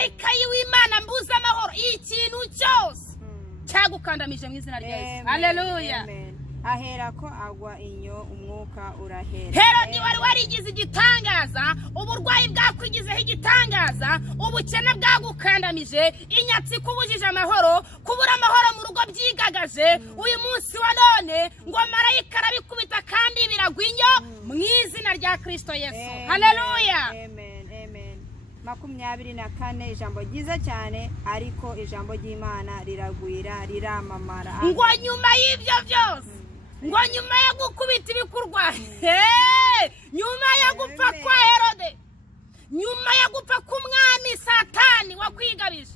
marayika w'Imana mbuza amahoro ikintu cyose cyagukandamije mu izina rya Yesu. Haleluya. Ahera ko agwa inyo umwuka urahera. Herodi wari warigize igitangaza, uburwayi bwakwigizeho igitangaza, ubukene bwagukandamije, inyatsi kubujije amahoro, kubura amahoro mu rugo byigagaje. Uyu munsi wa none ngo marayika arabikubita kandi biragwa inyo mu izina rya Kristo Yesu. Haleluya. Amen. 24 ijambo ryiza cyane, ariko ijambo ry'Imana riragwira riramamara. Ngo nyuma y'ibyo byose, ngo nyuma yo gukubita ibikurwa, nyuma yo gupfa kwa Herode, nyuma yo gupfa k'umwami Satani wakwigabije,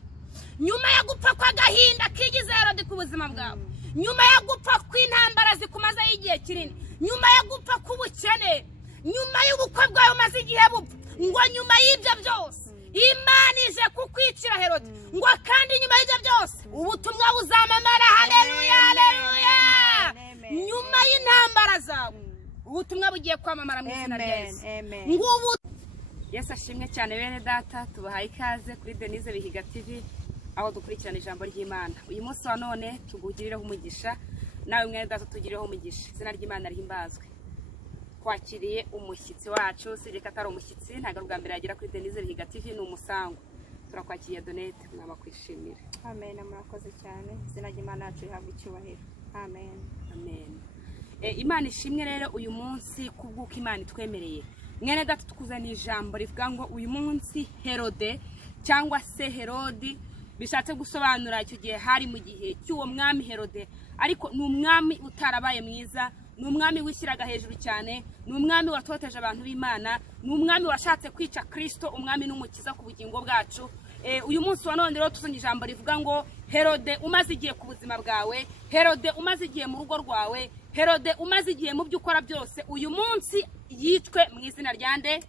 nyuma yo gupfa kwa gahinda kigize Herode ku buzima bwawe, nyuma yo gupfa kw'intambara zikumaze igihe kinini, nyuma yo gupfa k'ubukene, nyuma y'ubukwe bwawe umaze igihe bupfa, ngo nyuma y'ibyo byose Imana ije kukwicira Herode, ngo kandi nyuma y'ibyo byose ubutumwa buzamamara. Haleluya, haleluya. Nyuma y'intambara zawe ubutumwa bugiye kwamamara mu izina rya Yesu. Ngubu Yesu ashimwe cyane bene data, tubahaye ikaze kuri Denise Bihiga TV aho dukurikirana ijambo ry'Imana. Uyu munsi wa none tugugirireho umugisha, nawe mwene data tugireho umugisha. Izina ry'Imana rihimbazwe. Twakiriye umushyitsi wacu, sije katari umushyitsi, ntago rwa mbere yagira kuri Denise Bihiga TV, ni umusango. Turakwakiriye Donete, mwaba kwishimira. Amen, murakoze cyane. Izina ry'Imana yacu rihabwa icyubahiro. Amen. Amen. Imana ishimwe rero uyu munsi kubwuko Imana itwemereye. Mwene data tukuzaniye ijambo rivuga ngo uyu munsi Herode cyangwa se Herodi, bishatse gusobanura icyo gihe hari mu gihe cy'uwo mwami Herode, ariko ni umwami utarabaye mwiza, ni umwami wishyiraga hejuru cyane, ni umwami watoteje abantu b'Imana, ni umwami washatse kwica Kristo, umwami n'umukiza ku bugingo bwacu. Uyu munsi wa none rero tuzanye ijambo rivuga ngo Herode umaze igihe ku buzima bwawe, Herode umaze igihe mu rugo rwawe, Herode umaze igihe mu byo ukora byose, uyu munsi yicwe mu izina rya nde?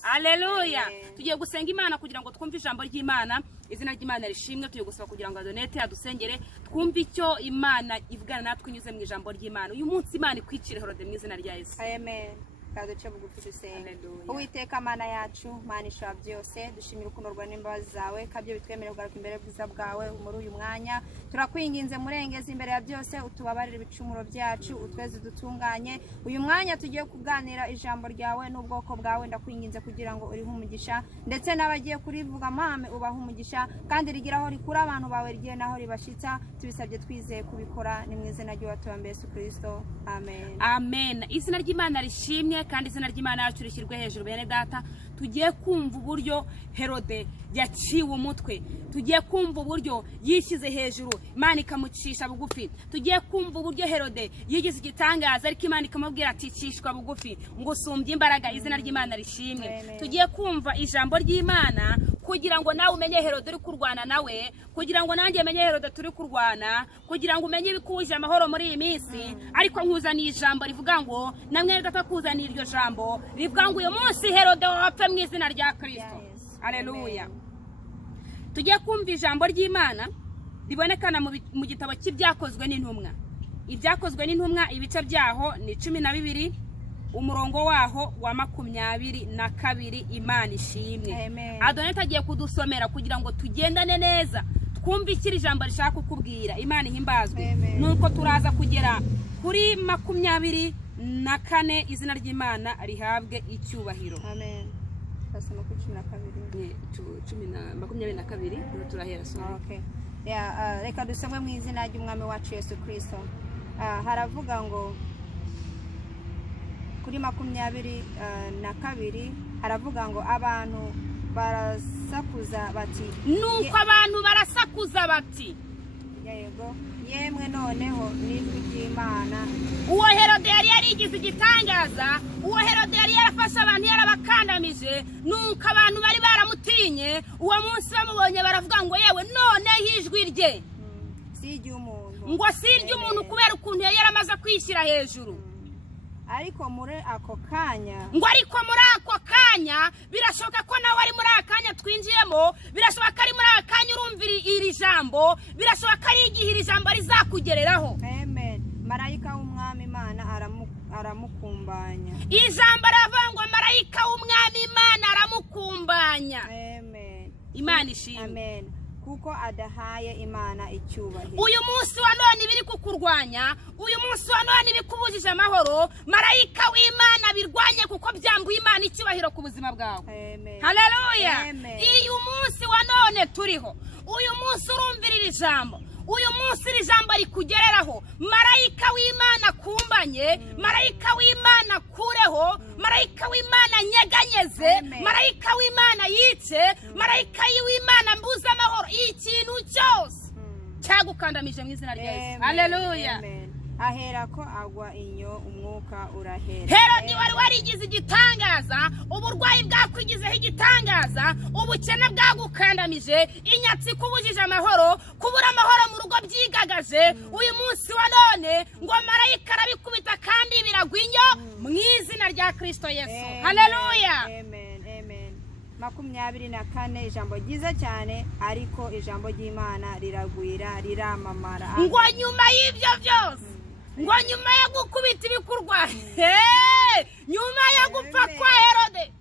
Haleluya. Tugiye gusenga Imana kugira ngo twumve ijambo ry'Imana. Izina ry'Imana rishimwe. Tugiye gusaba kugira ngo Donete adusengere twumve icyo Imana ivugana natwe inyuze mu ijambo ry'Imana. Uyu munsi Imana ikwicire Herode mu izina rya Yesu. Amen. Kaduce bugufi dusenge. Uwiteka Mana yacu, Mana ishobora byose, dushimira urukundo rwawe n'imbabazi zawe, kabyo bitwemerera kugaruka imbere bwiza bwawe muri uyu mwanya. Turakwinginze murengeze imbere ya byose, utubabarire ibicumuro byacu, utweze dutunganye. Uyu mwanya tugiye kuganira ijambo ryawe n'ubwoko bwawe, ndakwinginze kugira ngo uriho umugisha, ndetse n'abagiye kurivuga mame ubaho umugisha, kandi rigiraho rikura abantu bawe rigiye naho ribashitsa. Tubisabye twizeye kubikora, ni mu izina ry'uwatuye Yesu Kristo. Amen. Amen. Izina ry'Imana rishimwe kandi izina ry'Imana yacu rishyirwe hejuru bene data. Tugiye kumva uburyo Herode yaciwe umutwe, tugiye kumva uburyo yishyize hejuru Imana ikamucisha bugufi, tugiye kumva uburyo Herode yigize igitangaza ariko Imana ikamubwira ati cishwa bugufi ngo usumbye imbaraga. Izina ry'Imana rishimwe. Tugiye kumva ijambo ry'Imana kugira ngo nawe umenye Herode uri kurwana nawe, kugira ngo nanjye menye Herode turi kurwana, kugira ngo umenye ibikuje amahoro muri iyi minsi. Ariko nkuzaniye ijambo rivuga ngo namwe gatakuzaniye iryo jambo rivuga ngo uyu munsi Herode wapfe mu izina rya Kristo. Haleluya. Tugiye kumva ijambo ry'Imana ribonekana mu gitabo cy'ibyakozwe n'intumwa. Ibyakozwe n'intumwa ibice byaho ni 12, umurongo waho wa 22. Imana ishimwe. Adonete agiye kudusomera kugira ngo tugendane neza, twumve ikiri ijambo rishaka kukubwira. Imana ihimbazwe. Nuko turaza kugera kuri 24. Izina ry'Imana rihabwe icyubahiro. Amen. Basoma ku 22 turahera soma. Okay. Reka dusomwe mu izina ry'Umwami wacu Yesu Kristo. Haravuga ngo kuri 22 haravuga ngo abantu barasakuza bati, nuko abantu barasakuza bati, yego yemwe noneho n'ijwi ry'Imana. Uwo Herode yari yarigize igitangaza, uwo Herode yari yarafashe abantu yarabakandamije, nuko abantu bari baramutinye. Uwo munsi bamubonye baravuga ngo yewe none hijwi rye si iry'umuntu, ngo si iry'umuntu kubera ukuntu yari yaramaze kwishyira hejuru. Ariko muri ako kanya, ngo ariko muri ako kanya birashoboka ko nawe ari muri akanya twinjiyemo, birashoboka ari muri akanya urumvira iri jambo, birashoboka ari igihe iri jambo rizakugereraho. Amen. Marayika w'Umwami Imana aramukumbanya. Ijambo ravuga ngo marayika w'Umwami Imana aramukumbanya. Amen. Imana ishimwe. Amen. Kuko adahaye Imana icyubahiro. Uyu munsi wa none biri kukurwanya, uyu munsi wa none bikubujije amahoro, marayika w'Imana birwanye kuko byambuye Imana icyubahiro ku buzima bwawe. Amen. Haleluya. Amen. Uyu munsi wa none turiho, uyu munsi urumvirira ijambo, uyu munsi iri jambo rikugereraho, marayika w'Imana kumbanye, marayika w'Imana kureho, marayika w'Imana nyeganyeze, marayika w'Imana yice, marayika w'Imana mbuze amahoro, ikintu cyose cyagukandamije mu izina rya Yesu. Haleluya. Ahera ko agwa inyo umwuka urahera. Herodi wari warigize igitangaza, uburwayi bwakwigizeho igitangaza, ubukene bwagukandamije, inyatsi kubujije amahoro, kubura amahoro mu rugo byigagaje. Uyu munsi wa none ngo marayika arabikubita kandi biragwinyo mu izina rya Kristo Yesu. Haleluya. Amen. Amen. 24 ijambo ryiza cyane, ariko ijambo ry'Imana riragwira riramamara. Ngo nyuma y'ibyo byose, ngo nyuma yo gukubita ibikurwa, nyuma yo gupfa kwa Herode,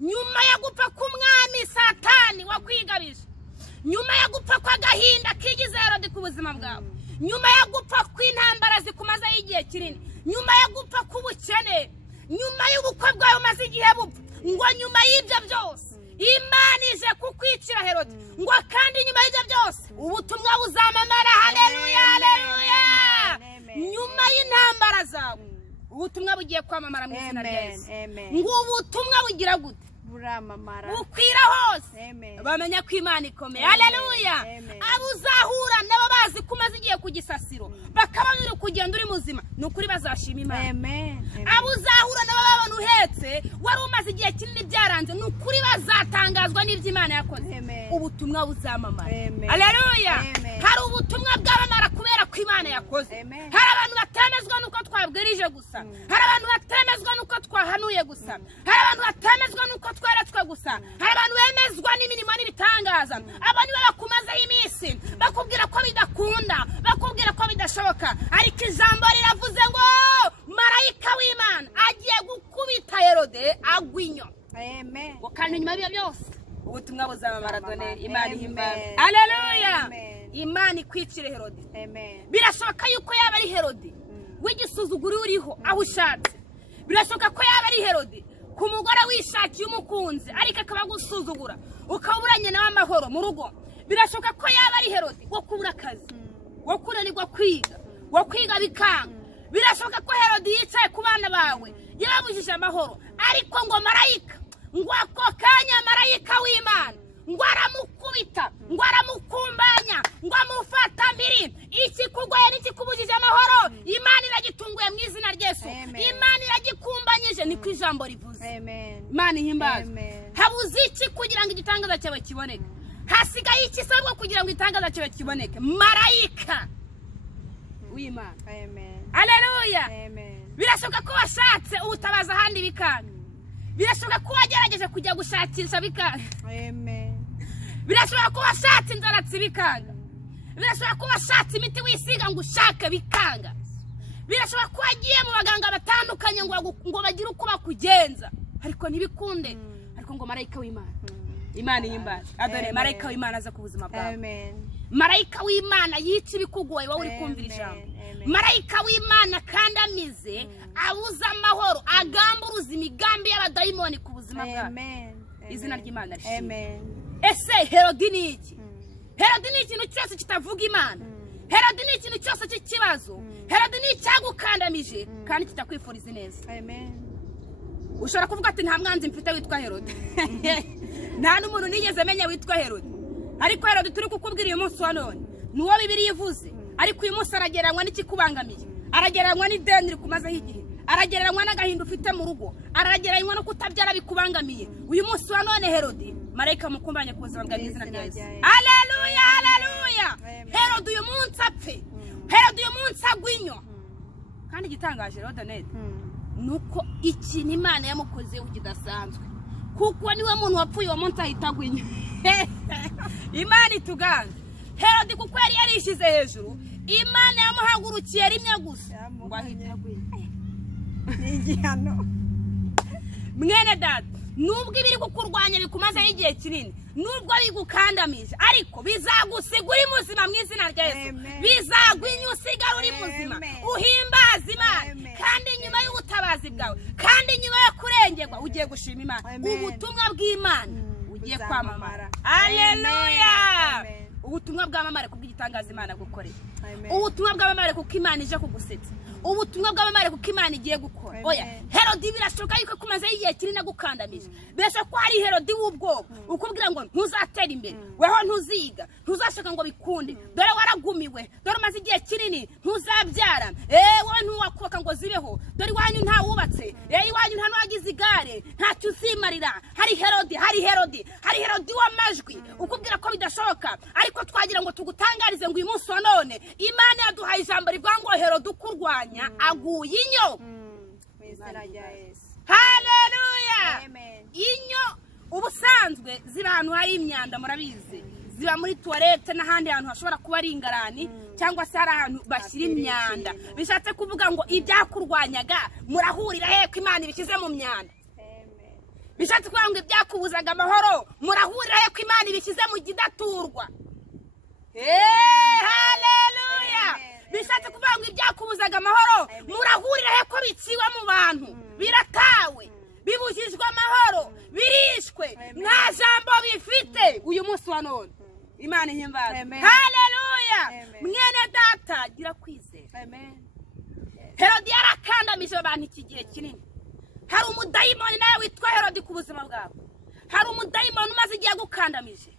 nyuma yo gupfa k'umwami Satani wakwigabije, nyuma yo gupfa kw'agahinda kigize Herode ku buzima bwawe, nyuma yo gupfa kw'intambara zikumazeho igihe kinini, nyuma yo gupfa k'ubukene, nyuma y'ubukwe bwawe umaze igihe bupfa, ngo nyuma y'ibyo byose Imana ije kukwicira Herode, ngo kandi nyuma y'ibyo byose ubutumwa buzamamara. Haleluya, haleluya. Nyuma y'intambara zawe ubutumwa bugiye kwamamara mu izina rya Yesu. Ngo ubutumwa bugira gute? Buramamara, bukwira hose, bamenya ko Imana ikomeye. Haleluya. Abo uzahura nabo bazi ko umaze igihe ku gisasiro, bakaba biri kugenda uri muzima, nukuri bazashima Imana. Abo uzahura nabo babona uhetse, wari umaze igihe kinini byaranze, nukuri bazatangazwa n'ibyo Imana yakoze. Ubutumwa buzamamara. Haleluya. Hari ubutumwa bwamamara kubera ko Imana yakoze. Hari abantu batemezwa nuko twabwirije gusa, hari abantu batemezwa nuko twahanuye gusa, hari abantu batemezwa nuko tweretswe gusa, hari abantu bemezwa n'imirimo n'ibitangaza. Abo nibo bakumazeho iminsi bakubwira ko bidakunda, bakubwira ko bidashoboka, ariko ijambo riravuze ngo marayika w'Imana agiye gukubita Herode agwinyo. Amen. Kandi nyuma y'ibyo byose ubutumwa buzamamara. Done Imana ihimbaza. Haleluya. Imana ikwicire Herode. Birashoboka yuko yaba ari Herode w'igisuzuguro uriho aho ushatse, birashoboka ko yaba ari Herode ku mugore wishakiye umukunzi ariko akaba gusuzugura, ukaburanye nawe amahoro mu rugo. Birashoboka ko yaba ari Herode wo kubura akazi, wo kunanirwa kwiga, wo kwiga bikanga. Birashoboka ko Herode yicaye ku bana bawe yababujije amahoro, ariko ngo marayika, ngo ako kanya marayika w'Imana ngo aramukubita, ngo aramukumbanya, ngo amufata mbiri. Ikikugoye n'ikikubujije amahoro Imana iragitunguye mu izina rya Yesu. Imana iragikumbanyije, niko ijambo rivuze. Imana ihimbaza. Habuze iki kugira ngo igitangaza cyawe kiboneke? Hasigaye iki sabwo kugira ngo igitangaza cyawe kiboneke? Marayika w'Imana. Haleluya. Birashoboka ko washatse ubutabaza ahandi bikanga, birashoboka ko wagerageje kujya gushakisha bikanga, birashoboka ko washatse inzaratsi bikanga, birashoboka ko washatse imiti wisiga ngo ushake bikanga, birashoboka ko wagiye mu baganga batandukanye ngo bagire uko bakugenza ariko ntibikunde. Ariko ngo marayika w'Imana, Imana ihimbaza. Adore marayika w'Imana aza ku buzima bwawe. Marayika w'Imana yica ibikugoye wowe uri kumvira ijambo. Marayika w'Imana kandamize, abuza amahoro, agamburuza imigambi y'abadayimoni ku buzima bwawe. Izina ry'Imana rishimwe. Ese Herode ni iki? Herode ni ikintu cyose kitavuga Imana. Herode ni ikintu cyose cy'ikibazo. Herode ni icyagukandamije kandi kitakwifuriza neza. Ushobora kuvuga ati nta mwanzi mfite witwa Herode. Nta n'umuntu nigeze menya witwa Herode. Ariko Herode turi kukubwira uyu munsi wa none nuwo Bibiliya ivuze, ariko uyu munsi aragereranywa n'ikikubangamiye, aragereranywa n'ideni rikumazeho igihe, aragereranywa n'agahinda ufite mu rugo, aragereranywa no kutabyara bikubangamiye. Uyu munsi wa none Herode marayika mukumbanye ku buzima bwa izina rya Yesu. Haleluya, haleluya. Herode uyu munsi apfe, Herode uyu munsi agwinyo. Kandi igitangaje rero Donete nuko ikintu Imana yamukozeho kidasanzwe, kuko niwe muntu wapfuye uwo munsi ahita agwinyo. Imana ituganze. Herode kuko yari yarishize hejuru, Imana yamuhagurukiye rimwe gusa ngo ahita agwinyo. mwene data nubwo ibiri kukurwanya bikumazeho igihe kinini nubwo bigukandamije ariko bizagusiga uri muzima mu izina rya Yesu bizagwinya usigara uri muzima uhimbaza Imana kandi nyuma y'ubutabazi bwawe kandi nyuma yo kurengerwa ugiye gushima Imana ubutumwa bw'Imana ugiye kwamamara haleluya ubutumwa bw'amamare kubw'igitangaza Imana gukorera ubutumwa bw'amamare kuko Imana ije kugusetsa ubutumwa bw'amamare kuko Imana igiye gukora oya Herodi birashoboka yuko kumaze igihe kinini agukandamije besha ko hari Herodi w'ubwoba ukubwira ngo ntuzatera imbere weho ntuziga ntuzashaka ngo bikunde dore waragumiwe dore umaze igihe kinini ntuzabyara wowe ntuwakubaka ngo zibeho dore iwanyu nta wubatse iwanyu nta n'uwagize igare ntacyo uzimarira hari Herodi w'amajwi ukubwira ko bidashoboka ariko twagira ngo tugutangarize ngo uyu munsi wa none Imana yaduhaye ijambo rivuga ngo Herodi ukurwanya aguye inyo haleluya inyo ubusanzwe ziba ahantu hari imyanda murabizi ziba muri toilette n'ahandi hantu hashobora kuba ari ingarani cyangwa se hari ahantu bashyira imyanda bishatse kuvuga ngo ibyakurwanyaga murahurira he ko Imana ibishyize mu myanda bishatse kuvuga ngo ibyakubuzaga amahoro murahurira he ko Imana ibishyize mu gidaturwa haleluya bishatse kuvuga ngo ibyakubuzaga amahoro murahurira he ko biciwe mu bantu biratawe bibujijwe amahoro birishwe nta jambo bifite uyu munsi wa none Imana ihimbaza haleluya mwene data gira kwizera Herodi yarakandamije abantu iki gihe kinini hari umudayimoni nawe witwa Herodi ku buzima bwawe hari umudayimoni umaze igihe gukandamije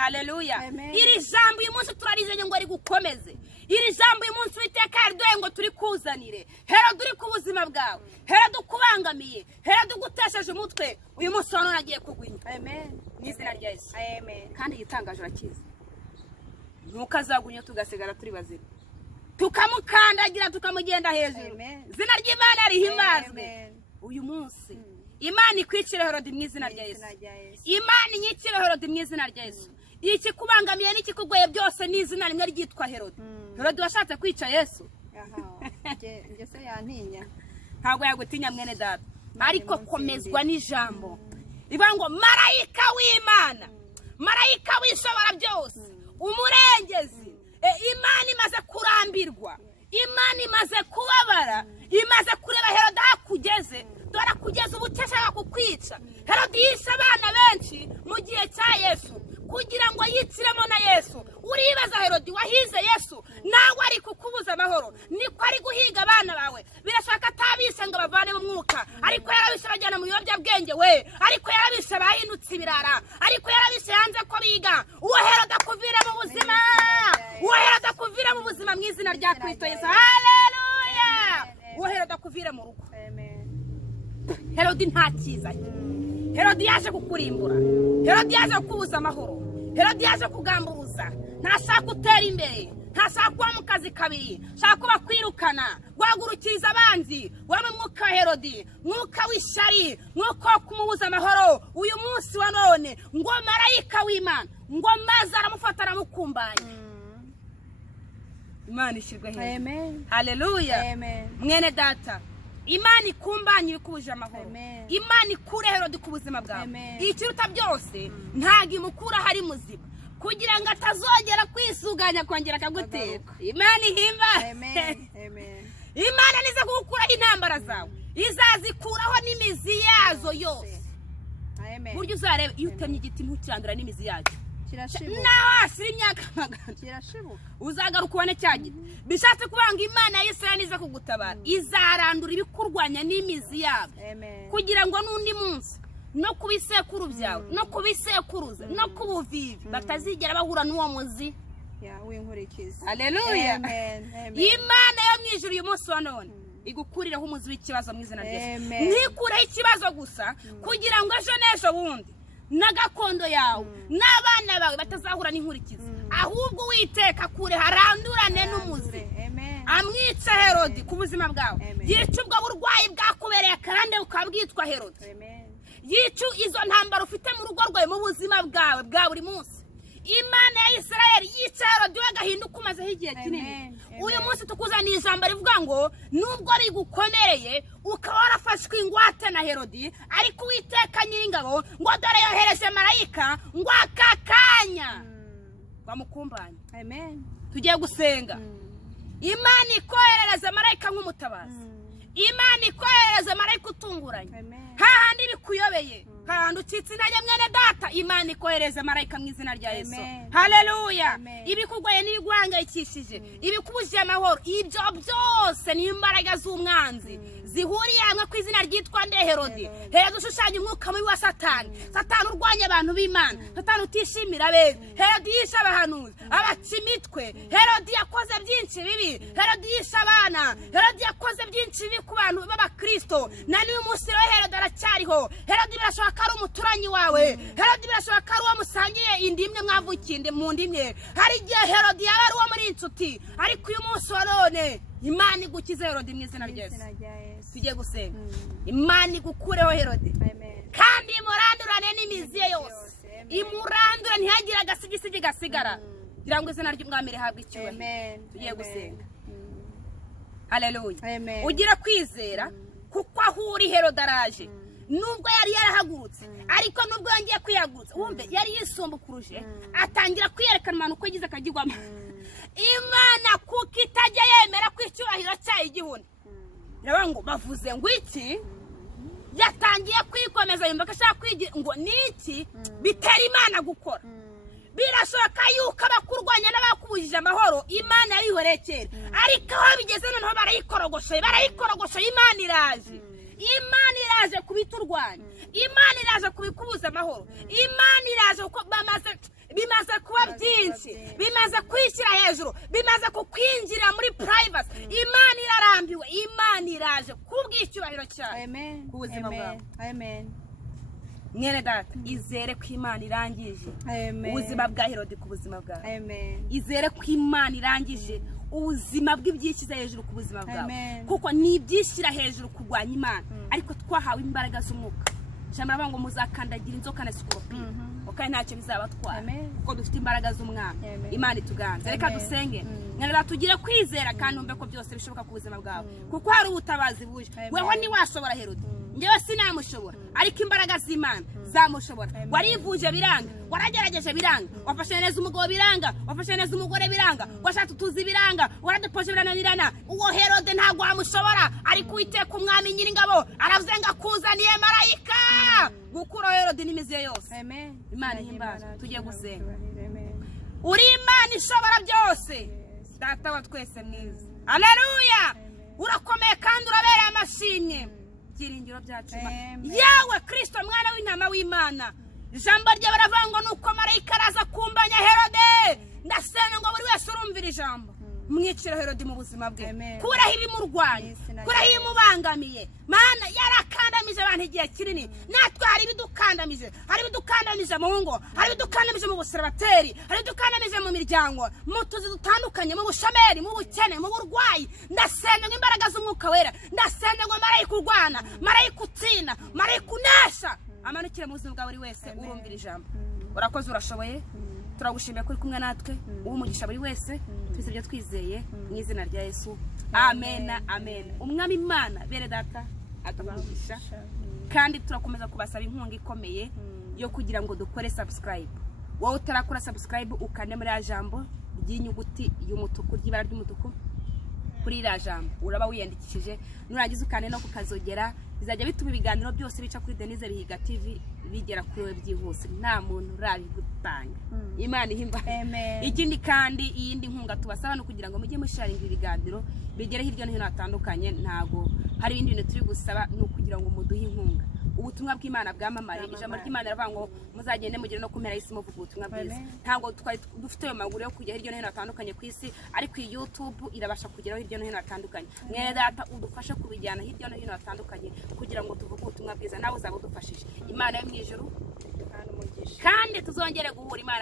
haleluya iri jambo uyu munsi turarizenye ngo rigukomeze iri jambo uyu munsi Uwiteka yarduhaye ngo turi kuzanire Herodi uri ku buzima bwawe Herodi ukubangamiye Herodi ugutesheje umutwe uyu munsi wa none agiye kugwinya mu izina rya Yesu kandi igitangaje urakizi nuko azagunya tugasigara turi bazima tukamukandagira tukamugenda hejuru izina ry'Imana rihimbazwe uyu munsi Imana ikwicire Herodi mu izina rya Yesu Imana inyicire Herodi mu izina rya Yesu iki kubangamiye n'iki kugoye byose ni izina rimwe ryitwa Herodi Herodi washatse kwica Yesu nge se yantinya ntabwo yagutinya mwene data ariko komezwa n'ijambo rivuga ngo marayika w'Imana marayika w'ishobora byose umurengezi Imana imaze kurambirwa Imana imaze kubabara imaze kureba Herodi akugeze dore kugeza ubu cyashaka kukwica Herodi yishe abana benshi mu gihe cya Yesu kugira ngo yitsiremo na Yesu uribaza Herodi wahize Yesu nawe ari kukubuza amahoro niko ari guhiga abana bawe birashaka atabishe ngo bavane mu mwuka ariko yarabishe bajyana mu biyobyabwenge we ariko yarabishe bahindutse ibirara ariko yarabishe hanze ko biga uwo Herodi akuvira mu buzima uwo Herodi akuvira mu buzima mu izina rya Kristo Yesu haleluya uwo Herodi akuvira mu rugo Herodi nta cyiza Herodi yaje kukurimbura Herodi yaje kukubuza amahoro Herodi yaje kugamburuza ntashaka utera imbere ntashaka kuba mu kazi kabiri shaka kuba kwirukana guhagurukiriza abanzi waba mwuka Herodi mwuka w'ishari mwuka wo kumubuza amahoro uyu munsi wa none ngo marayika w'Imana ngo maze aramufata aramukumbanya Imana ishirwe hejuru haleluya mwene data Imana ikumbanye ibikubuje amahoro Imana ikure Herodi ku buzima bwawe ikiruta byose ntago imukura hari muzima kugira ngo atazongera kwisuganya kongera akaguteka Imana ihimba Imana nize kugukuraho intambara zawe izazikuraho n'imizi yazo yose buryo uzareba iyo utemye igiti ntukirandura n'imizi yacyo hasi imyaka magana uzagaruka ubone cya giti bishatse kubanga Imana y'Isirayeli iza kugutabara izarandura ibikurwanya n'imizi yabo kugira ngo n'undi munsi no kubisekuru byawe no kubisekuruza no kubuvivi batazigera bahura n'uwo muzi w'inkurikizi haleluya Imana yo mu ijuru uyu munsi wa none igukurireho umuzi w'ikibazo mu izina rya Yesu ntikureho ikibazo gusa kugira ngo ejo n'ejo bundi na gakondo yawe n'abana bawe batazahura n'inkurikizi ahubwo Uwiteka kure harandurane n'umuzi amwica Herodi ku buzima bwawe yica ubwo burwayi bwakubereye akarande ukabwitwa Herodi yica izo ntambara ufite mu rugo rwawe mu buzima bwawe bwa buri munsi imana ya Isirayeli yica Herode agahinduka umazeho igihe kinini. Uyu munsi tukuzaniye ijambo rivuga ngo nubwo bigukomereye ukaba warafashwe ingwate na Herode, ariko Uwiteka Nyiringabo ngo dore yohereje marayika ngo aka kanya bamukumbanye. Tugiye gusenga. Imana ikoherereza marayika nk'umutabazi, imana ikoherereza marayika utunguranye. Hahandi bikuyobeye, hahandi ucitse intege mwene data, imana ikoherereza marayika mu izina rya Yesu. Haleluya. Ibikugoye n'ibiguhangayikishije, ibikubujije amahoro, ibyo byose ni imbaraga z'umwanzi zihuriye hamwe ku izina ryitwa nde Herode. Herode ushushanya umwuka mubi wa Satani, Satani urwanya abantu b'Imana, Satani utishimira abera. Herode yisha abahanuzi, abaca imitwe. Herode yakoze byinshi bibi, Herode yisha abana, Herode yakoze byinshi bibi ku bantu b'Abakristo. Na n'uyu munsi rero Herode aracyariho. Herode birashoboka ari umuturanyi wawe, Herode birashoboka ari uwo musangiye indi imwe mwavukiye mu ndi imwe. Hari igihe Herode yaba ari uwo muri inshuti, ariko uyu munsi wa none Imana igukize Herode mu izina rya Yesu. Tugiye gusenga. Imana igukureho Herode, kandi imurandurane n'imizi ye yose, imurandure ntihagire agasigisigi gasigara, kugira ngo izina ry'umwami rihabwe icyubahiro. Tugiye gusenga. Haleluya. Ugira kwizera kuko aho uri Herode araje. Nubwo yari yarahagurutse, ariko nubwo yongeye kwiyagurutsa, wumve yari yisumbukuruje, atangira kwiyerekana impanuka yagize akagirwamo. Imana kuko itajya yemera ko icyubahiro cyayo igihuna. Reba ngo bavuze ngo iki, yatangiye kwikomeza yumva ko ashaka kwigira ngo niki bitera Imana gukora. Birashoboka yuko abakurwanya n'abakubujije amahoro Imana yabihorekera, ariko aho bigeze noneho barayikorogoshoye. Imana iraje, Imana iraje kubiturwanya, Imana iraje kubikubuza amahoro, Imana iraje kuko bimaze kuba byinshi, bimaze kwishyira hejuru, bimaze kukwinjira muri privacy. Imana irarambiwe, Imana iraje kubw'icyubahiro cyayo ku buzima bwawe. Mwene data, izere ko Imana irangije ubuzima bwa Herode ku buzima bwawe. Izere ko Imana irangije ubuzima bw'ibyishyize hejuru ku buzima bwawe, kuko ni ibyishyira hejuru kurwanya Imana, ariko twahawe imbaraga z'umwuka. Jambo ravuga ngo muzakandagira inzoka na sikorupiyo, kandi ntacyo bizabatwara, kuko dufite imbaraga z'umwami. Imana ituganze. Reka dusenge. Mwene tugire kwizera kandi umve ko byose bishoboka ku buzima bwawe, kuko hari ubutabazi buje. Weho ntiwashobora Herode, njyewe sinamushobora, ariko imbaraga z'Imana zamushobora. Warivuje biranga, waragerageje biranga, wafashe neza umugabo biranga, wafashe neza umugore biranga, washatse utuzi biranga, waradupoje birananirana. Uwo Herode ntabwo wamushobora, ariko Uwiteka Umwami Nyiringabo aravuze ngo akuzaniye marayika gukura Herode n'imizi ye yose. Imana ihimbaza. Tugiye gusenga. Uri Imana ishobora byose, Data wa twese mwiza. Haleluya. Urakomeye kandi urabereye amashimwe. Byiringiro byacu yawe Kristo mwana w'intama w'Imana. Ijambo rye baravuga ngo nuko marayika araza kumbanya Herode. Ndasenga ngo buri wese urumvira ijambo, mwicira Herode mu buzima bwe, kuraho ibimurwanya, kuraho ibimubangamiye. Mana yarakandamije abantu igihe kinini, natwe hari ibidukandamije, hari ibidukandamije mu ngo, hari ibidukandamije mu buserabateri, hari ibidukandamije mu miryango, mu tuzi dutandukanye, mu bushomeri, mu bukene, mu burwayi. Ndasenga ngo imbaraga z'umwuka wera, ndasenga ngo marayika urwana, marayika utsinda, marayika unesha amanukire mu buzima bwa buri wese urumvira ijambo. Urakoze, urashoboye. Turagushimiye kuri kumwe natwe, umugisha buri wese twisabye twizeye mu izina rya Yesu. Amen, amen. Umwami Imana bere data atubahisha, kandi turakomeza kubasaba inkunga ikomeye yo kugira ngo dukore subscribe. Wowe utarakora subscribe ukane muri ajambo ry'inyuguti y'umutuku, ry'ibara ry'umutuku kuri ira jambo, uraba wiyandikishije, nurangiza ukane no kukazogera, bizajya bituma ibiganiro byose bica kuri Denise Bihiga TV bigera kuri we byihuse, nta muntu urabigutanga. Imana ihimba. Ikindi kandi iyindi nkunga tubasaba no kugira ngo mujye musharinga ibiganiro bigere hirya no hino hatandukanye. Ntago hari ibindi bintu turi gusaba, no kugira ngo muduhe inkunga. Ubutumwa bw'Imana bwamamare. Ijambo ry'Imana rivuga ngo muzagende mugire no kumera isi muvuga ubutumwa bwiza. Ntago twari dufite ayo maguru yo kujya hirya no hino hatandukanye ku isi, ariko YouTube irabasha kugeraho hirya no hino hatandukanye. Mwene data udufashe kubijyana hirya no hino hatandukanye kugira ngo tuvuge ubutumwa bwiza, nawe uzaba udufashije. Imana yo mu ijuru kandi tuzongere guhura. Imana